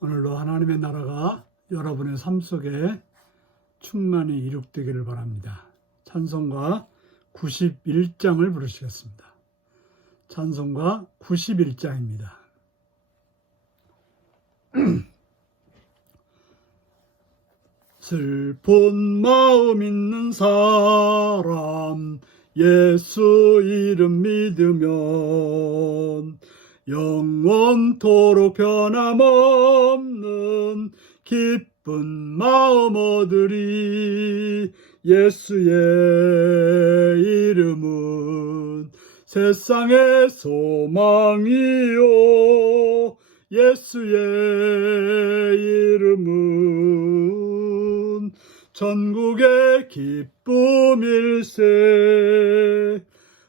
오늘도 하나님의 나라가 여러분의 삶 속에 충만히 이룩되기를 바랍니다. 찬송가 91장을 부르시겠습니다. 찬송가 91장입니다. 슬픈 마음 있는 사람 예수 이름 믿으면 영원토록 변함없는 기쁜 마음 얻으리. 예수의 이름은 세상의 소망이요. 예수의 이름은 전국의 기쁨일세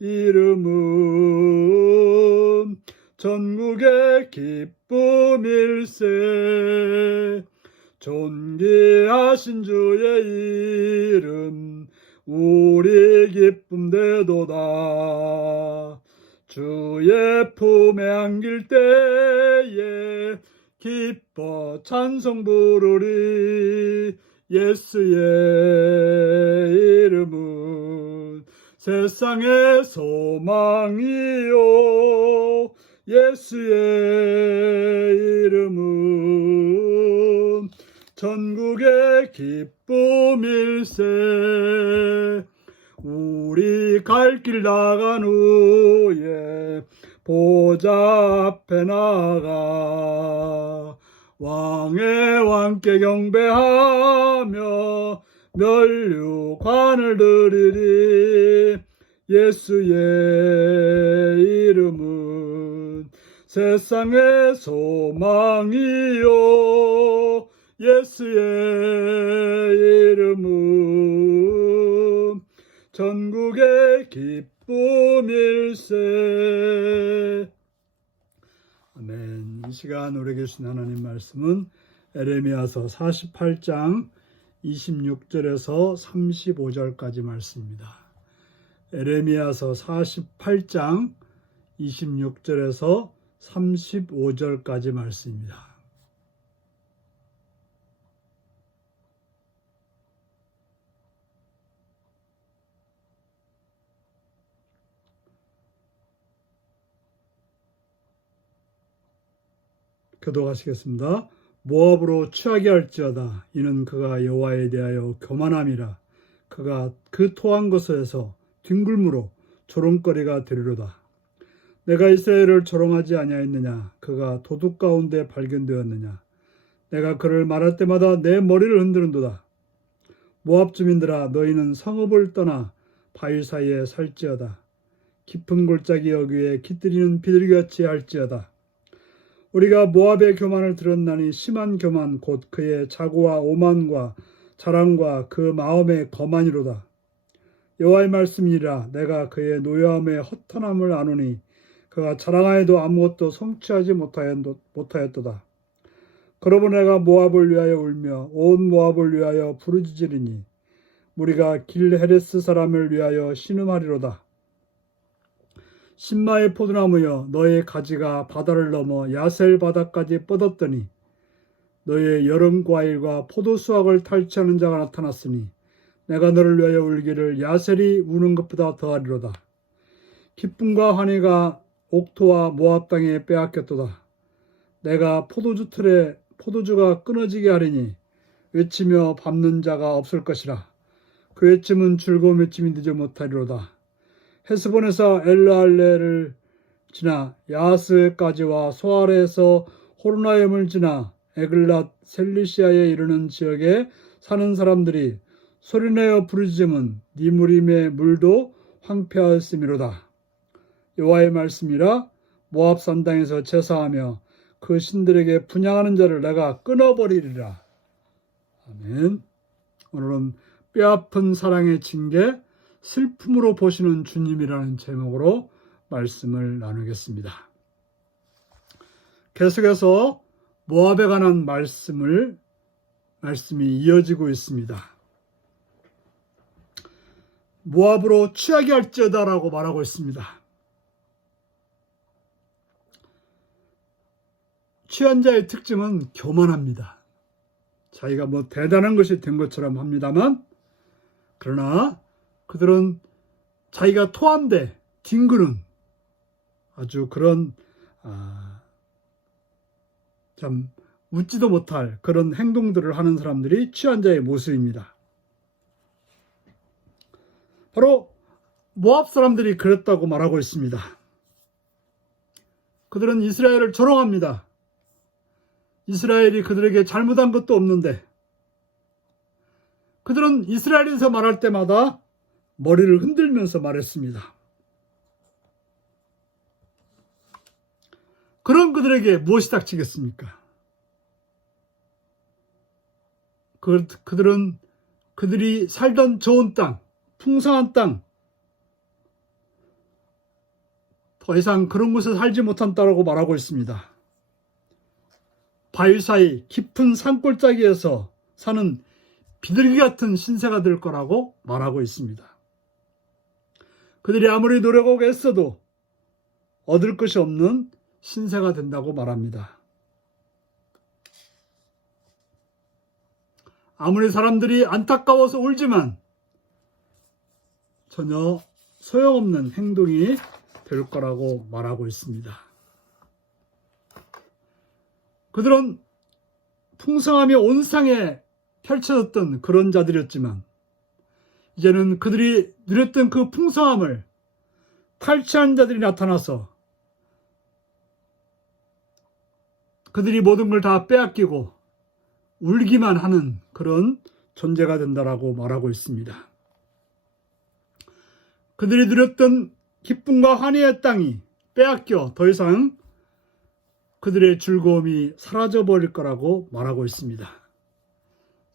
이름은 전국의 기쁨일세. 존귀하신 주의 이름 우리 기쁨 되도다. 주의 품에 안길 때에 기뻐 찬송 부르리. 예수의 이름은 세상의 소망이요. 예수의 이름은 전국의 기쁨일세. 우리 갈 길 나간 후에 보좌 앞에 나가 왕의 왕께 경배하며 멸류관을 드리리. 예수의 이름은 세상의 소망이요. 예수의 이름은 전국의 기쁨일세. 아멘. 이 시간 우리 계신 하나님 말씀은 에레미야서 48장 26절에서 35절까지 말씀입니다. 에레미야서 48장 26절에서 35절까지 말씀입니다. 교도하시겠습니다. 모압으로 취하게 할지어다. 이는 그가 여호와에 대하여 교만함이라. 그가 그 토한 것에서 뒹굴므로 조롱거리가 되리로다. 내가 이스라엘을 조롱하지 아니하였느냐? 그가 도둑 가운데 발견되었느냐? 내가 그를 말할 때마다 내 머리를 흔드는도다. 모압 주민들아 너희는 성읍을 떠나 바위 사이에 살지어다. 깊은 골짜기 여기에 깃들이는 비둘기같이 할지어다. 우리가 모압의 교만을 들었나니 심한 교만 곧 그의 자고와 오만과 자랑과 그 마음의 거만이로다. 여호와의 말씀이라 내가 그의 노여함의 허탄함을 아노니 그가 자랑하여도 아무것도 성취하지 못하였도다. 그러므로 내가 모압을 위하여 울며 온 모압을 위하여 부르짖으리니 우리가 길 헤레스 사람을 위하여 신음하리로다. 신마의 포도나무여 너의 가지가 바다를 넘어 야셀 바다까지 뻗었더니 너의 여름 과일과 포도 수확을 탈취하는 자가 나타났으니 내가 너를 위하여 울기를 야셀이 우는 것보다 더하리로다. 기쁨과 환희가 옥토와 모압 땅에 빼앗겼도다. 내가 포도주 틀에 포도주가 끊어지게 하리니 외치며 밟는 자가 없을 것이라. 그 외침은 즐거운 외침이 되지 못하리로다. 헤스본에서 엘르알레를 지나 야스까지와 소아레에서 호르나임을 지나 에글랏 셀리시아에 이르는 지역에 사는 사람들이 소리내어 부르짖음은 니무림의 물도 황폐하였음이로다. 여호와의 말씀이라 모압 산당에서 제사하며 그 신들에게 분양하는 자를 내가 끊어버리리라. 아멘. 오늘은 뼈아픈 사랑의 징계, 슬픔으로 보시는 주님이라는 제목으로 말씀을 나누겠습니다. 계속해서 모압에 관한 말씀을 말씀이 이어지고 있습니다. 모압으로 취하게 할지어다라고 말하고 있습니다. 취한 자의 특징은 교만합니다. 자기가 뭐 대단한 것이 된 것처럼 합니다만, 그러나 그들은 자기가 토한데 뒹구는 아주 그런 아, 참 웃지도 못할 그런 행동들을 하는 사람들이 취한 자의 모습입니다. 바로 모압 사람들이 그랬다고 말하고 있습니다. 그들은 이스라엘을 조롱합니다. 이스라엘이 그들에게 잘못한 것도 없는데 그들은 이스라엘에서 말할 때마다 머리를 흔들면서 말했습니다. 그런 그들에게 무엇이 닥치겠습니까? 그, 그들은 그들이 살던 좋은 땅, 풍성한 땅, 더 이상 그런 곳에 살지 못한다라고 말하고 있습니다. 바위 사이 깊은 산골짜기에서 사는 비둘기 같은 신세가 될 거라고 말하고 있습니다. 그들이 아무리 노력하고 애써도 얻을 것이 없는 신세가 된다고 말합니다. 아무리 사람들이 안타까워서 울지만 전혀 소용없는 행동이 될 거라고 말하고 있습니다. 그들은 풍성함이 온상에 펼쳐졌던 그런 자들이었지만 이제는 그들이 누렸던 그 풍성함을 탈취한 자들이 나타나서 그들이 모든 걸 다 빼앗기고 울기만 하는 그런 존재가 된다라고 말하고 있습니다. 그들이 누렸던 기쁨과 환희의 땅이 빼앗겨 더 이상 그들의 즐거움이 사라져 버릴 거라고 말하고 있습니다.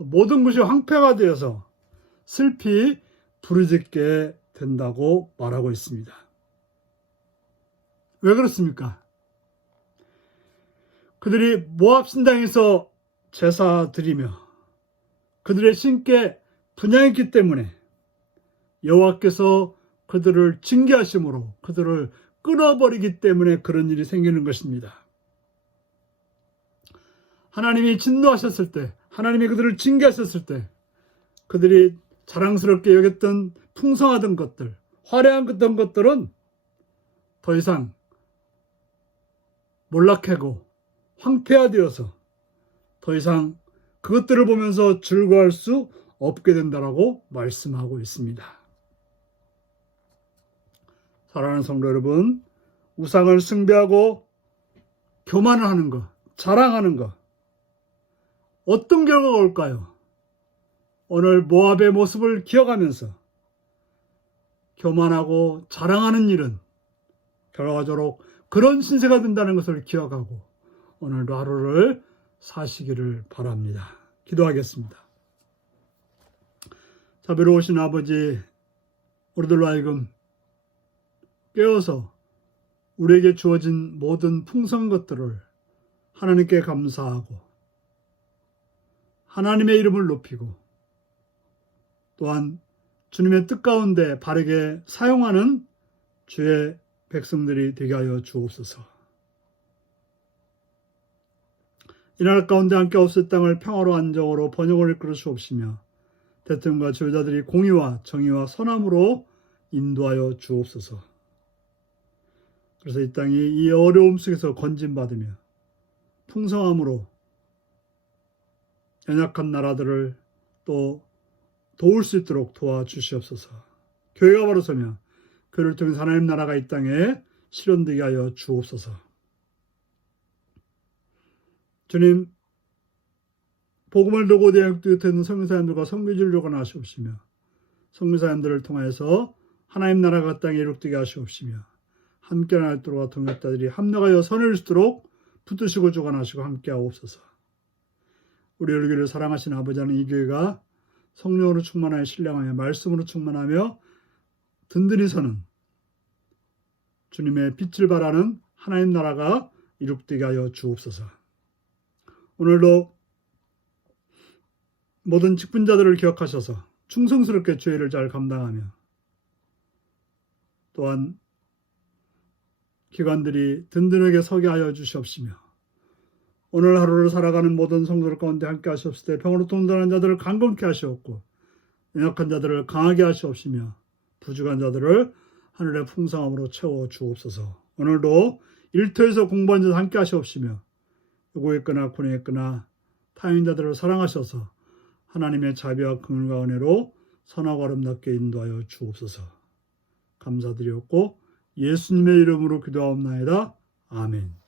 모든 것이 황폐가 되어서 슬피 부르짖게 된다고 말하고 있습니다. 왜 그렇습니까? 그들이 모압 신당에서 제사 드리며 그들의 신께 분양했기 때문에 여호와께서 그들을 징계하심으로 그들을 끊어버리기 때문에 그런 일이 생기는 것입니다. 하나님이 진노하셨을 때, 하나님이 그들을 징계하셨을 때, 그들이 자랑스럽게 여겼던 풍성하던 것들, 화려한 것들은 더 이상 몰락하고 황폐화되어서 더 이상 그것들을 보면서 즐거워할 수 없게 된다라고 말씀하고 있습니다. 사랑하는 성도 여러분, 우상을 숭배하고 교만을 하는 것, 자랑하는 것, 어떤 결과가 올까요? 오늘 모압의 모습을 기억하면서 교만하고 자랑하는 일은 결과적으로 그런 신세가 된다는 것을 기억하고 오늘도 하루를 사시기를 바랍니다. 기도하겠습니다. 자비로우신 아버지, 우리들로 하여금 깨어서 우리에게 주어진 모든 풍성한 것들을 하나님께 감사하고 하나님의 이름을 높이고 또한 주님의 뜻 가운데 바르게 사용하는 주의 백성들이 되게 하여 주옵소서. 이 나라 가운데 함께 없을 땅을 평화로 안정으로 번영을 이끌어 주옵시며 대통령과 지도자들이 공의와 정의와 선함으로 인도하여 주옵소서. 그래서 이 땅이 이 어려움 속에서 건진받으며 풍성함으로 연약한 나라들을 또 도울 수 있도록 도와주시옵소서. 교회가 바로 서며 그를 통해 하나님 나라가 이 땅에 실현되게 하여 주옵소서. 주님, 복음을 듣고 대학되는 성교사님들과 성교지를 요구하시옵시며 성교사님들을 통해서 하나님 나라가 땅에 이룩되게 하시옵시며 함께 날도록 동역자들이 합력하여 선을 수도록 붙드시고 주관하시고 함께 하옵소서. 우리 교회를 사랑하시는 아버지 하나님 이 교회가 성령으로 충만하여 신령하며 말씀으로 충만하며 든든히 서는 주님의 빛을 발하는 하나님 나라가 이룩되게 하여 주옵소서. 오늘도 모든 직분자들을 기억하셔서 충성스럽게 주의를 잘 감당하며 또한 기관들이 든든하게 서게 하여 주시옵시며 오늘 하루를 살아가는 모든 성도들 가운데 함께 하시옵을 때 병으로 통달한 자들을 강건케 하시옵고 연약한 자들을 강하게 하시옵시며 부족한 자들을 하늘의 풍성함으로 채워 주옵소서 오늘도 일터에서 공부한 자들 함께 하시옵시며 요구에 있거나 군에 있거나 타인자들을 사랑하셔서 하나님의 자비와 긍휼과 은혜로 선하고 아름답게 인도하여 주옵소서 감사드리옵고 예수님의 이름으로 기도하옵나이다. 아멘.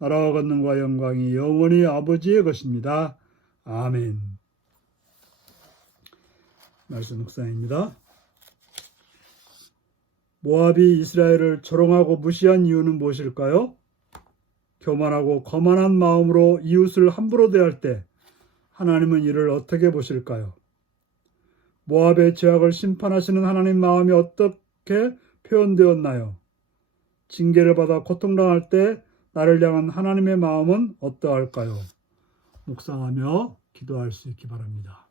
나라와 권능과 영광이 영원히 아버지의 것입니다. 아멘. 말씀 묵상입니다. 모압이 이스라엘을 조롱하고 무시한 이유는 무엇일까요? 교만하고 거만한 마음으로 이웃을 함부로 대할 때 하나님은 이를 어떻게 보실까요? 모압의 죄악을 심판하시는 하나님 마음이 어떻게 표현되었나요? 징계를 받아 고통당할 때 나를 향한 하나님의 마음은 어떠할까요? 묵상하며 기도할 수 있기 바랍니다.